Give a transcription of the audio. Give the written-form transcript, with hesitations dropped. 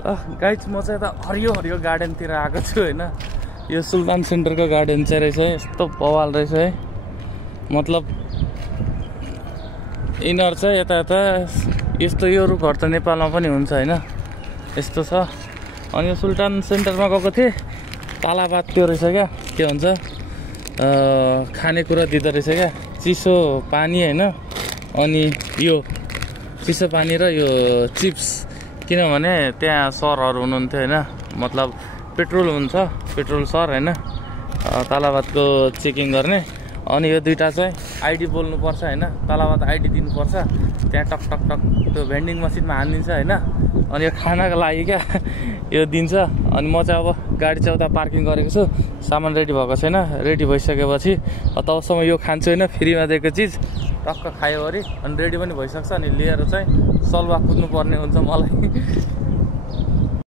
Guys म चाहिँ यता हरियो हरियो गार्डनतिर आएको छु होइन। यो सुल्तान सेन्टरको गार्डन चाहिँ रहेछ है, यस्तो बवाल रहेछ है। मतलब यिनीहरू चाहिँ यता यस्तो यो रुखहरू त नेपालमा पनि हुन्छ होइन, यस्तो छ। अनि यो सुल्तान सेन्टरमा गएको थिएँ, तालाबाद त्यो रहेछ क्या, के भन्छ खानेकुरा दिँदो रहेछ क्या, चिसो पानी होइन, अनि यो चिसो पानी र यो चिप्स। किनभने त्यहाँ सरहरू हुनुहुन्थ्यो होइन, मतलब पेट्रोल हुन्छ, पेट्रोल सर होइन, तालाबादको चेकिङ गर्ने। अनि यो दुइटा चाहिँ आइडी बोल्नुपर्छ होइन, तालाबाद आइडी दिनुपर्छ, त्यहाँ टक टक टक त्यो भेन्डिङ मसिनमा हानिदिन्छ होइन। अनि यो खानाको लागि क्या यो दिन्छ। अनि म चाहिँ अब गाडी चाहिँ उता पार्किङ गरेको छु, सामान रेडी भएको छैन। रेडी भइसकेपछि तबसम्म यो खान्छु होइन, फ्रीमा दिएको चिज टक्क खायो अरे अनि रेडी पनि भइसक्छ। अनि लिएर चाहिँ सलुवा कुद्नु पर्ने हुन्छ मलाई।